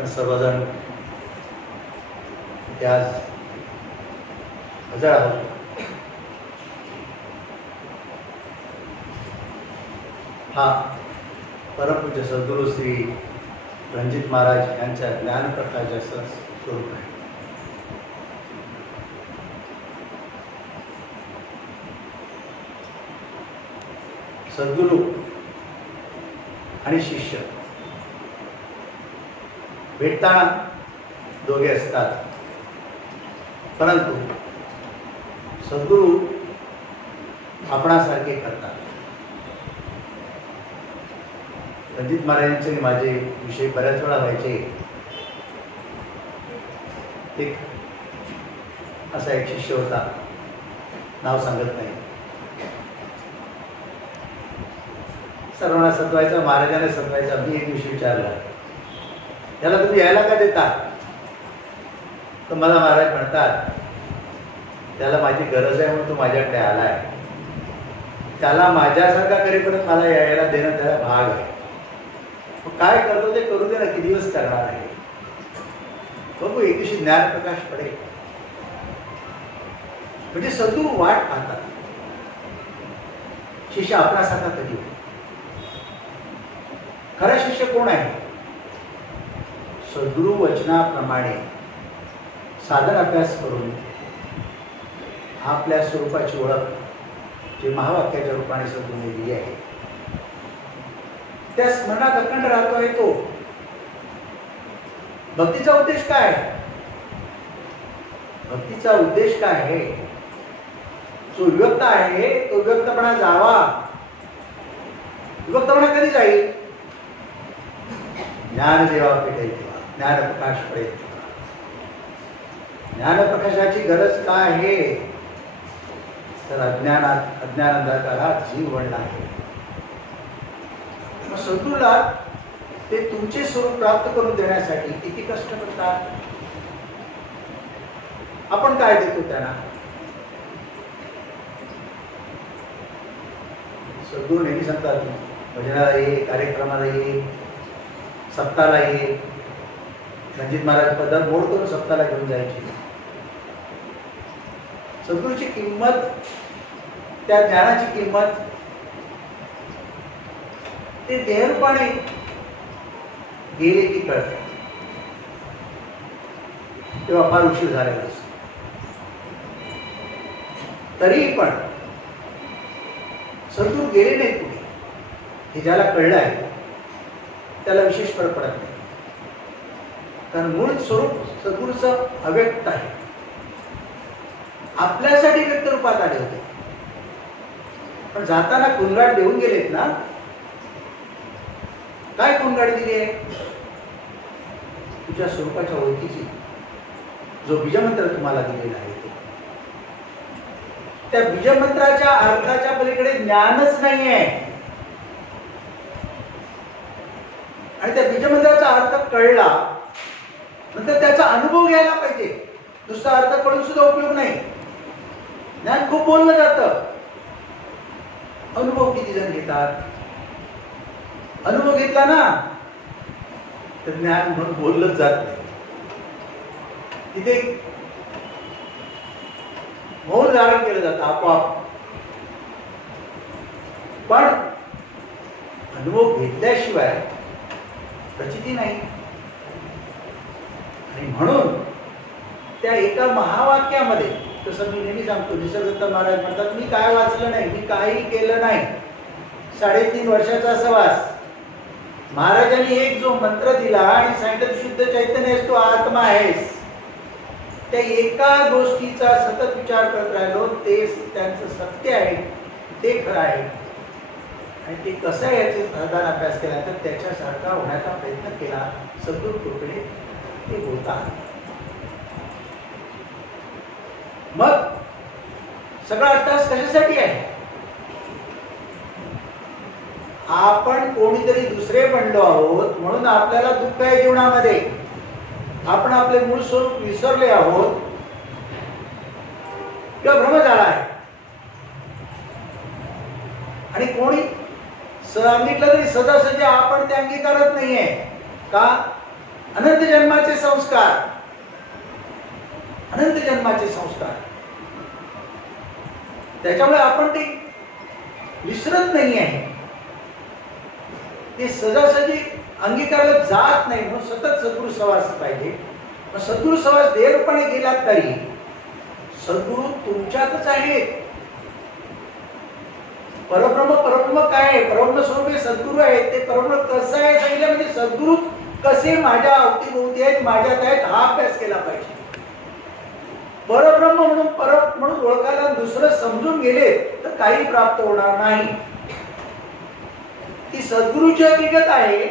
आपण सर्वजण इथे आज हजर आहोत. हा परमपूज्य सद्गुरू श्री रणजित महाराज यांच्या ज्ञानप्रकाशाचं स्वरूप आहे. सद्गुरू आणि शिष्य भेटताना दोघे असतात, परंतु सद्गुरू आपणासारखे करतात. रणजित महाराजांचे माझे विषय बऱ्याच वेळा व्हायचे. एक असा एक शिष्य होता, नाव सांगत नाही, सर्वांना सतवायचा, महाराजांना सतवायचा. मी एक विषय विचारला, त्याला तुम्ही यायला का देता? तर मला महाराज म्हणतात, त्याला माझी गरज आहे म्हणून तो माझ्याकडे आलाय. त्याला माझ्यासारखा करेपर्यंत मला यायला देणं त्याला भाग आहे. काय करतो ते करू दे ना, किती दिवस करणार आहे. बघू एक दिवशी ज्ञानप्रकाश पडेल. म्हणजे सद्गुरू वाट पाहतात. शिष्य आपणासारखा कधी होईल? खरा शिष्य कोण आहे? सद्गुरू वचनाप्रमाणे साधन अभ्यास करून आपल्या स्वरूपाची ओळख जे महावाक्याच्या रूपाने सद्गुरूने दिली आहे त्या स्मरणात अखंड राहतो आहे. तो भक्तीचा उद्देश काय आहे? भक्तीचा उद्देश काय आहे? जो विभक्त आहे तो विभक्तपणा जावा. विभक्तपणा कधी जाईल? ज्ञान जेव्हा पेटेल तेव्हा, ज्ञानप्रकाश पडेल तेव्हा. ज्ञानप्रकाशाची गरज काय आहे? तर अज्ञान अंधकारात जीव वळला आहे. मग सद्गुरूला ते तुमचे स्वरूप प्राप्त करून देण्यासाठी किती कष्ट करतात. आपण काय देतो त्यांना? सद्गुरू नेहमी सांगतात, भजनाला ये, कार्यक्रमाला ये, सप्ताहाला ये. रणजित महाराज पदर मोड करून सप्ताहाला घेऊन जायचे. सद्गुरूची किंमत, त्या ज्ञानाची किंमत ते देहरूपाने गेले की कळते. तेव्हा फार उशीर झालेला असतो. तरीही पण सद्गुरू गेले नाही कुठे. हे ज्याला कळलं आहे त्याला विशेष फरक पडत नाही. कारण मूळ स्वरूप सद्गुरूचं अव्यक्त आहे. आपल्यासाठी व्यक्त रूपात आले होते, पण जाताना कुंगाट देऊन गेलेत ना. काय कुंगाट दिली आहे? तुझ्या स्वरूपाच्या ओळखीची जो बीजमंत्र तुम्हाला दिलेला आहे त्या बीजमंत्राच्या अर्थाच्या पलीकडे ज्ञानच नाहीये. आणि त्या बीजमंत्राचा अर्थ कळला नंतर त्याचा अनुभव घ्यायला पाहिजे. नुसता अर्थ कळून सुद्धा उपयोग नाही. ज्ञान खूप बोललं जातं, अनुभव किती जण घेतात? अनुभव घेतला ना तर ज्ञान म्हणून बोललंच जात नाही. तिथे मौन धारण केलं जातं आपोआप. पण अनुभव घेतल्याशिवाय प्रचिती नाही. आणि म्हणून त्या एका महावाक्यामध्ये, तसं मी नेहमी सांगतो, निसर्गदत्त महाराज म्हणतात, मी काय वाचलं नाही, मी काही केलं नाही. 3.5 वर्षाचा सहवास, महाराजांनी एक जो मंत्र दिला आणि सांगितलं शुद्ध चैतन्य आहेस, तू आत्मा आहेस. त्या एका गोष्टीचा सतत विचार करत राहिलो. ते त्यांचं सत्य आहे, ते खरं आहे. आणि ते कसं आहे याचे साधारण अभ्यास केला तर त्याच्यासारखा होण्याचा प्रयत्न केला. सद्गुरू कृपेने ते होतात. मग सगळा अभ्यास कशासाठी आहे? आपण कोणीतरी दुसरे बनलो आहोत म्हणून आपल्याला दुःख आहे जीवनामध्ये. आपण आपले मूळ स्वरूप विसरले आहोत किंवा भ्रम झाला आहे. आणि कोणी सांगितलं तरी सहजासहजी आपण ते अंगीकारत नाहीये. का? अनंत जन्माचे संस्कार, अनंत जन्माचे संस्कार. त्याच्यामुळे आपण ते विसरत नाही आहे, ते सहजासहजी अंगीकारला जात नाही. म्हणून सतत सद्गुरु सहवास पाहिजे. सद्गुरु सहवास देवपणे गेलात तरी सद्गुरु तुमच्यातच आहेत. परब्रह्म, परब्रह्म काय आहे? परब्रह्म स्वरूप हे सद्गुरु आहेत. ते परब्रह्म कसं आहे सांगितलं म्हणजे सद्गुरु कसे माझ्या अवतीभोवती आहेत, माझ्यात आहेत, हा अभ्यास केला पाहिजे. परब्रह्म म्हणून ओळखायला दुसरं समजून गेले तर काही प्राप्त होणार नाही. ती सद्गुरूची हकीकत आहे,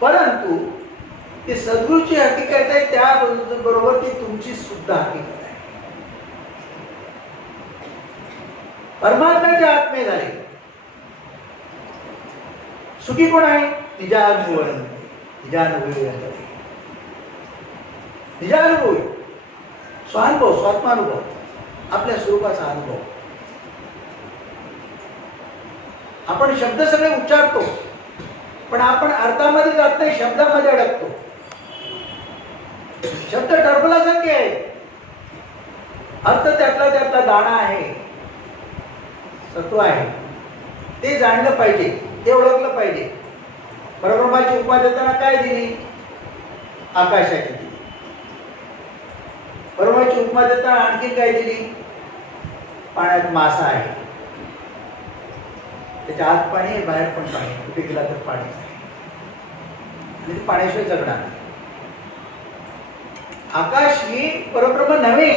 परंतु ती सद्गुरूची हकीकत आहे त्याबरोबर ती तुमची सुद्धा हकीकत आहे. परमात्म्याच्या आत्मे झाले सुखी कोण आहे? निजानुभवी, निजानुभवी, निजानुभवी, स्वानुभव, स्वात्मानुभव, आपल्या स्वरूपाचा अनुभव. आपण शब्द सगळे उच्चारतो पण आपण अर्थामध्ये जात नाही, शब्दामध्ये अडकतो. शब्द टरफलासारखे आहे, अर्थ त्यातला दाणा आहे, सत्व आहे. ते जाणलं पाहिजे, ते ओळखलं पाहिजे. परब्रह्माची उपमा देताना काय दिली? आकाशाची दिली. परब्रह्माची उपमा देताना आणखी काय दिली? पाण्यात मासा आहे, त्याच्या आत पाणी आहे, बाहेर पण पाणी, कुठे गेला तर पाणी आहे, आणि पाण्याशिवाय जगणार नाही. आकाश ही परब्रह्म नव्हे,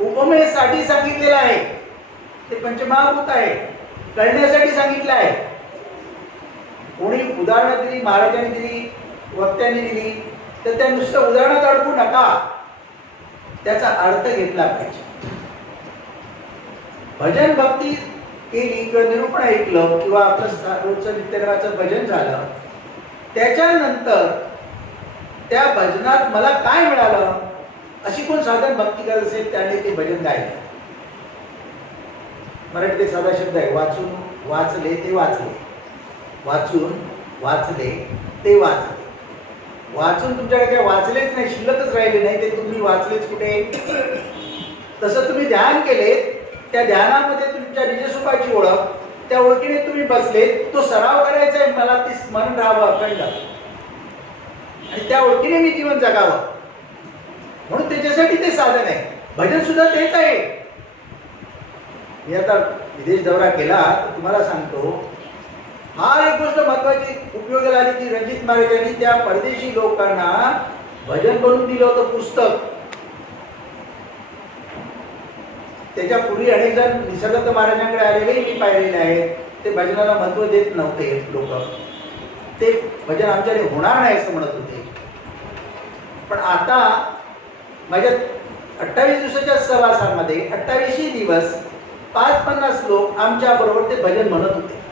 उपमेसाठी सांगितलेलं आहे. ते पंचमहाभूत आहे, कळण्यासाठी सांगितलं आहे. कोणी उदाहरणं दिली, महाराजांनी दिली, वक्त्यांनी दिली, तर त्या नुसतं उदाहरणात अडकू नका, त्याचा अर्थ घेतला पाहिजे. भजन भक्ती केली किंवा निरूपण ऐकलं किंवा आपलं रोजचं नित्यनेमाचं भजन झालं, त्याच्यानंतर त्या भजनात मला काय मिळालं अशी कोण साधन भक्ती करत असेल त्याने ते भजन गायलं. मराठीत साधा शब्द आहे, वाचून वाचले ते वाचले, वाचून वाचले ते वाचले. वाचून तुमच्याकडे काय वाचलेच नाही, शिल्लकच राहिले नाही, ते तुम्ही वाचलेच कुठे? तसं तुम्ही ध्यान केले, त्या ध्यानामध्ये तुमच्या निजस्वरूपाची ओळख, त्या ओळखीने तुम्ही बसले, तो सराव करायचा आहे. मला ती स्मरण राहावं अखंड, आणि त्या ओळखीने मी जीवन जगावं, म्हणून त्याच्यासाठी ते साधन आहे. भजन सुद्धा तेच आहे. मी आता विदेश दौरा केला तर तुम्हाला सांगतो, हा एक गोष्ट महत्वाची उपयोगाला आली की रणजित महाराजांनी त्या परदेशी लोकांना भजन बनवून दिलं होतं पुस्तक. त्याच्या पूर्वी अनेक जण निसर्गदत्त महाराजांकडे आलेले मी पाहिलेले आहेत. ते भजनाला महत्व देत नव्हते लोक, ते भजन आमच्याने होणार नाही असं म्हणत होते. पण आता माझ्या 28 दिवसाच्या सहवासामध्ये 28 दिवस 50 लोक आमच्या बरोबर ते भजन म्हणत होते.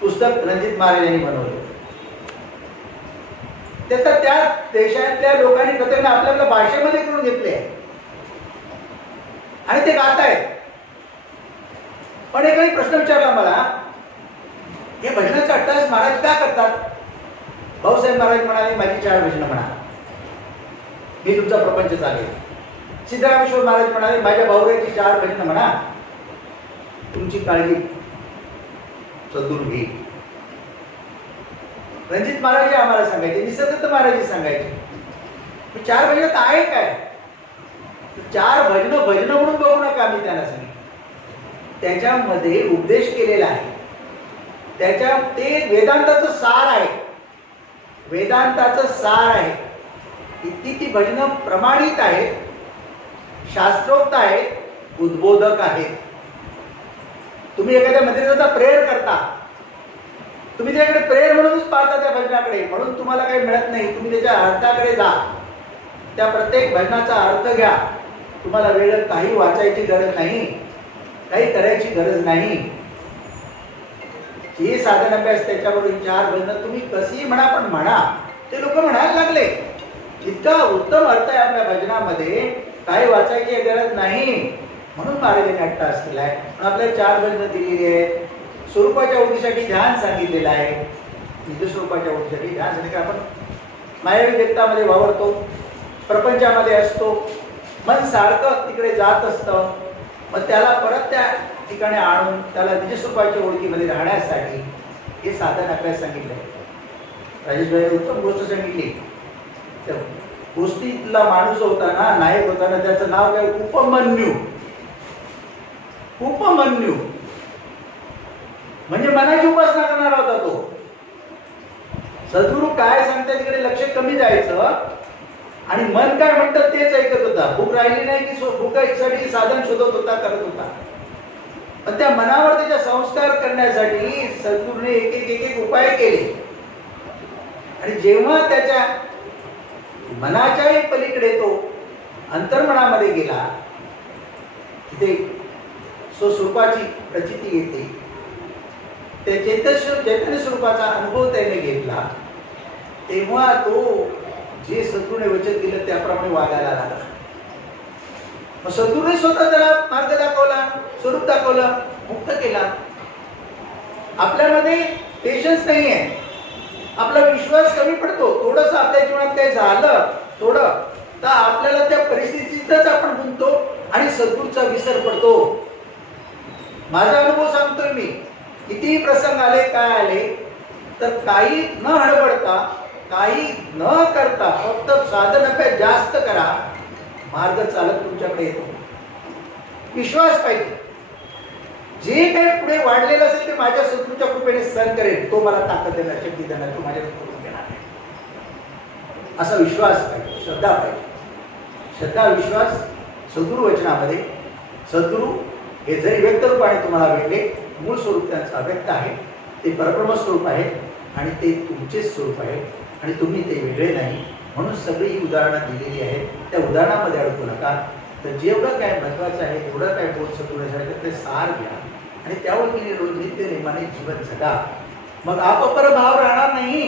पुस्तक रणजित महाराजांनी बनवले. त्याचा त्या देशातल्या लोकांनी प्रत्येकाने आपल्या भाषेमध्ये करून घेतले आणि ते गात आहेत. पण एक प्रश्न विचारला मला, हे भजनाचा अट्टास महाराज का करतात? भाऊसाहेब महाराज म्हणाले, माझी 4 भजनं म्हणा, मी तुमचा प्रपंच चालेल. सिद्धरामेश्वर महाराज म्हणाले, माझ्या भाऊराची 4 भजनं म्हणा, तुमची काळजी सद्गुरू घे. रणजित महाराज आम्हाला सांगायचे, निसर्गदत्त महाराज सांगायचे, 4 भजनं तर आहे काय? 4 भजनं भजनं म्हणून बघू नका. मी त्यांना सांगितलं, त्याच्यामध्ये उपदेश केलेला आहे, त्याच्या ते वेदांताचं सार आहे, वेदांताचं सार आहे. इतकी ती भजनं प्रमाणित आहेत, शास्त्रोक्त आहेत, उद्बोधक आहेत. तुम्ही एखाद्या मंदिराचा प्रेयर करता, तुम्ही त्याकडे प्रेयर म्हणूनच पाहता त्या भजनाकडे, म्हणून तुम्हाला काही मिळत नाही. तुम्ही त्याच्या अर्थाकडे जा, त्या प्रत्येक भजनाचा अर्थ घ्या. तुम्हाला वेळ काही वाचायची गरज नाही, काही करायची गरज नाही. हे साधन अभ्यास त्याच्याबरोबर 4 भजनं तुम्ही कशी म्हणा पण म्हणा. ते लोक म्हणायला लागले, इतका उत्तम अर्थ आहे आपल्या भजनामध्ये, काही वाचायची गरज नाही. म्हणून महाराजांनी अट्टास केलाय. आपल्याला 4 भजनं दिलेली आहेत. स्वरूपाच्या उद्देशासाठी ध्यान सांगितलेलं आहे, निजस्वरूपाच्या ओळखीसाठी ध्यानासाठी काय आपण मायावी व्यक्तामध्ये वावरतो, प्रपंचामध्ये असतो, मन सारखं तिकडे जात असतं. मग त्याला परत त्या ठिकाणी आणून त्याला निजस्वरूपाच्या ओळखीमध्ये राहण्यासाठी हे साधन आपल्याला सांगितलंय. राजेशभाई उत्तम गोष्ट सांगितली. गोष्टीतला माणूस होता ना, नायक होता ना, त्याचं नाव काय? उपमन्यू. उपमन्यू म्हणजे मनाची उपासना करणारा होता तो. सद्गुरू काय सांगतात तिकडे लक्ष कमी जायचं आणि मन काय म्हणतात तेच ऐकत होता. भूक राहिली नाही की भूकासाठी साधन शोधत होता, करत होता. पण त्या मनावर त्याच्या संस्कार करण्यासाठी सद्गुरूने एक उपाय केले. आणि जेव्हा त्याच्या मनाच्याही पलीकडे तो अंतर्मनामध्ये गेला, तिथे स्वस्वरूपाची प्रचिती येते. त्या चैतन्य स्वरूपाचा अनुभव त्याने घेतला. तेव्हा तो जे सद्गुरूने वचन दिलं त्याप्रमाणे वागायला लागला. मग सद्गुरूने स्वतः त्याला मार्ग दाखवला, स्वरूप दाखवलं, मुक्त केला. आपल्यामध्ये पेशन्स नाही आहे, आपला विश्वास कमी पडतो. थोडंसं आपल्या जीवनात काही झालं थोडं तर आपल्याला त्या परिस्थितीतच आपण गुंततो आणि सद्गुरूचा विसर पडतो. माझा अनुभव सांगतोय मी. कितीही प्रसंग आले, काय आले, तर काही न हडबडता, काही न करता फक्त साधन अभ्यास जास्त करा, मार्ग चालत तुमच्याकडे येतो. विश्वास पाहिजे. जे काही पुढे वाढलेलं असेल ते माझ्या सद्गुरूच्या कृपेने सहन करेल. तो मला ताकद देणार, शक्ती देणार, तो माझ्या करून देणार आहे. असा विश्वास पाहिजे, श्रद्धा पाहिजे. श्रद्धा विश्वास सद्गुरू वचनामध्ये. सद्गुरू हे जरी व्यक्त रूपाने तुम्हाला भेटले, मूळ स्वरूप त्यांचं अव्यक्त आहे, ते परब्रह्म स्वरूप आहे आणि ते तुमचेच स्वरूप आहे आणि तुम्ही ते वेगळे नाही. म्हणून सगळी ही उदाहरणं दिलेली आहेत. त्या उदाहरणामध्ये अडकू नका. तर जेवढं काय महत्वाचं आहे तेवढं काय बोध सद्गुरूसाठी ते सार घ्या आणि त्यावर तुम्ही रोज नित्य नेमाने जीवन जगा. मग अपपर भाव राहणार नाही,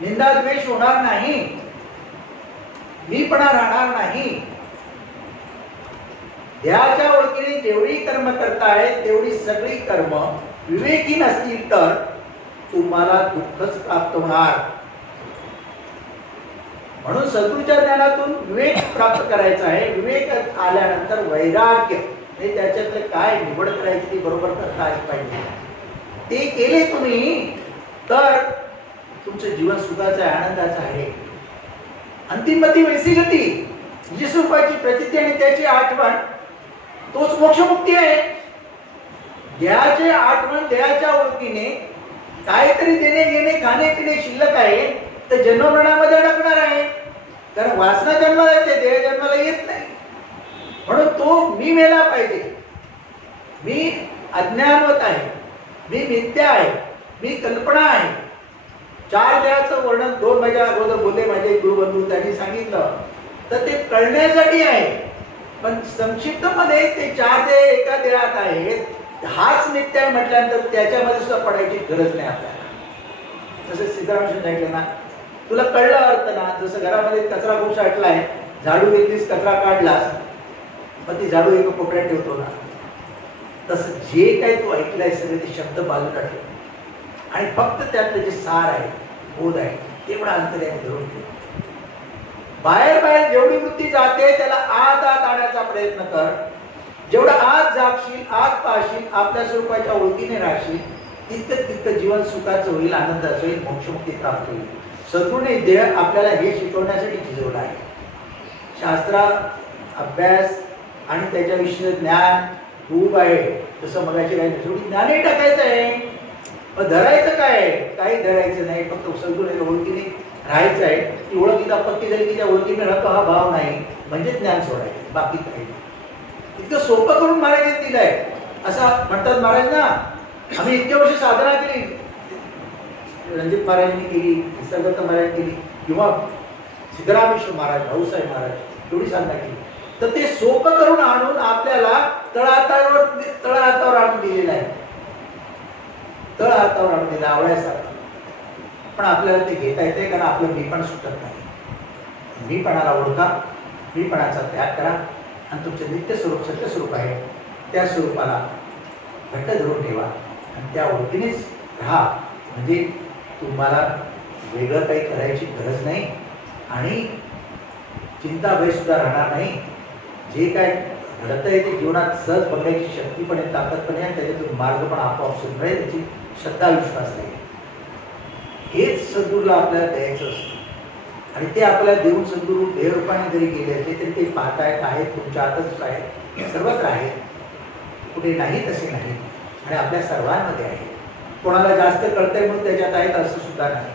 निंदा द्वेष होणार नाही, मीपणा राहणार नाही. देहाच्या ओळखीने जेवढी कर्म करताय तेवढी सगळी कर्म विवेकी नसतील तर तुम्हाला दुःखच प्राप्त होणार. म्हणून सद्गुरूच्या ज्ञानातून विवेक प्राप्त करायचा आहे. विवेक आल्यानंतर वैराग्य, हे त्याच्यातले काय निवड करायची ती बरोबर करता आली पाहिजे. ते केले तुम्ही तर तुमचं जीवन सुखाचं आहे, आनंदाचं आहे. अंतिम मती वैसी गती, निजस्वरूपाची प्रचिती आणि त्याची आठवण, तोच मोक्षमुक्ती आहे. देहाचे आठवण, देहाच्या ओळखीने काहीतरी देणे घेणे, खाणे पिणे शिल्लक आहे तर जन्ममरणामध्ये अडकणार आहे. कारण वासना जन्माला येते, देह जन्माला येत नाही. म्हणून तो मी मेला पाहिजे. मी अज्ञानवत आहे, मी मिथ्या आहे, मी कल्पना आहे. 4 देहाचं वर्णन 2 माझ्या अगोदर बोलले माझे गुरुबंधू, त्यांनी सांगितलं. तर ते कळण्यासाठी आहे. पण संक्षिप्त मध्ये ते 4 देह एका देहात आहेत. हाच नित्य आहे म्हटल्यानंतर त्याच्यामध्ये सुद्धा पडायची गरज नाही आपल्याला. तसं सिद्धरामेश्वर सांगितलं ना, तुला कळलं अर्थ ना. जसं घरामध्ये कचरा खूप साठलाय, झाडू घेतलीस, कचरा काढलास, मग ती झाडू एका कोपऱ्यात ठेवतो ना, तसं जे काही तू ऐकलाय सगळे ते शब्द बाजूला ठेव आणि फक्त त्यातलं जे सार आहे, बोध आहे, तेवढा अंतर्यामी धरून ठेव. बाहेर बाहेर जेवढी वृत्ती जाते त्याला आत आत आणण्याचा प्रयत्न कर. जेवढं आत जागशील, आत पाहशील, आपल्या स्वरूपाच्या ओळखीने राहशील, तितकं जीवन सुखाचं होईल, आनंदाचं होईल, मोक्षमुक्ती प्राप्त होईल. सद्गुरूने देह आपल्याला हे शिकवण्यासाठी झिजवलं आहे. शास्त्र अभ्यास आणि त्याच्याविषयी ज्ञान खूप आहे. जसं मगाशी काही थोडी ज्ञानही टाकायचं आहे. पण धरायचं काय? काही धरायचं नाही, फक्त सद्गुरूच्या ओळखीने राहायचं आहे. ती ओळख एकदा पक्की झाली की त्या ओळखीने राहतो हा भाव नाही म्हणजे ज्ञान सोडायचं, बाकी काही नाही. इतकं सोपं करून महाराजांनी दिलंय. असं म्हणतात महाराज ना, आम्ही इतके वर्ष साधना केली, रणजित महाराजांनी केली, निसर्गदत्त महाराज केली किंवा सिद्धरामेश्वर महाराज, भाऊसाहेब महाराज एवढी साधना केली, तर ते सोपं करून आणून आपल्याला तळहातावर आणून दिलेलं आहे. तळहातावर आणून दिलं आवळ्यासारखं. पण आपल्याला ते घेता येते कारण आपलं मीपण सुटत नाही. मीपणाला ओळखा, मीपणाचा त्याग करा आणि तुमचं नित्य स्वरूप सत्य स्वरूप आहे त्या स्वरूपाला घट्ट धरून ठेवा आणि त्या ओळखीनेच राहा. म्हणजे तुम्हाला वेगळं काही करायची गरज नाही आणि चिंताभय सुद्धा राहणार नाही. जे काय घडतंय ते जीवनात सहज बघण्याची शक्ती पण आहे, ताकद पण आहे आणि त्याच्यातून मार्ग पण आपोआप सुरू आहे. त्याची श्रद्धा विश्वास आहे. हेच सद्गुरूला आपल्याला द्यायचं असतं आणि ते आपल्याला देऊन सद्गुरू देवरूपाने जरी गेले असले तरी ते पाहतायत, आहेत, तुमच्या हातच आहेत, सर्वत्र आहेत, कुठे नाही तसे नाही आणि आपल्या सर्वांमध्ये आहे. कोणाला जास्त कळतंय म्हणून त्याच्यात आहेत असं सुद्धा नाही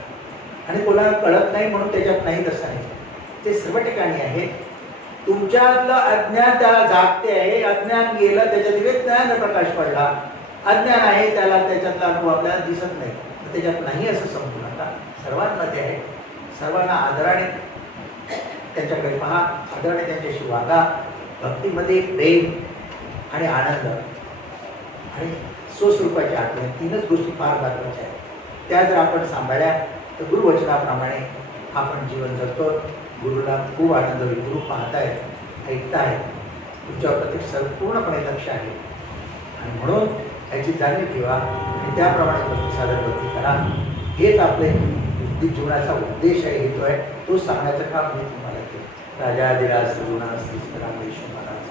आणि कोणाला कळत नाही म्हणून त्याच्यात नाही तसं नाही. ते सर्व ठिकाणी आहे. तुमच्यातलं अज्ञान त्याला जागते आहे, अज्ञान गेलं त्याच्या दिवे ज्ञान प्रकाश पडला. अज्ञान आहे त्याला त्याच्यातला अनुभव आपल्याला दिसत नाही, त्याच्यात नाही असं समजू नका. सर्वांमध्ये आहे. सर्वांना आदराने त्यांच्याकडे पहा, आदराने त्यांच्याशी वागा. भक्तीमध्ये प्रेम आणि आनंद आणि स्वस्वरूपाची आठवण, तीनच गोष्टी फार महत्त्वाच्या आहेत. त्या जर आपण सांभाळल्या तर गुरुवचनाप्रमाणे आपण जीवन जगतो. गुरुला खूप आनंद होईल. गुरु पाहतायत, ऐकतायत, तुमच्यावर प्रत्येक संपूर्णपणे लक्ष आहे आणि म्हणून याची जाणीव ठेवा आणि त्याप्रमाणे प्रतिसादन भक्ती करा. हेच आपले बुद्धी जीवनाचा उद्देश आहे, हेतू आहे. तो सांगण्याचं काम मी तुम्हाला केलं. राजाधिराज गुरुनाथ श्री रामेश्वर महाराज.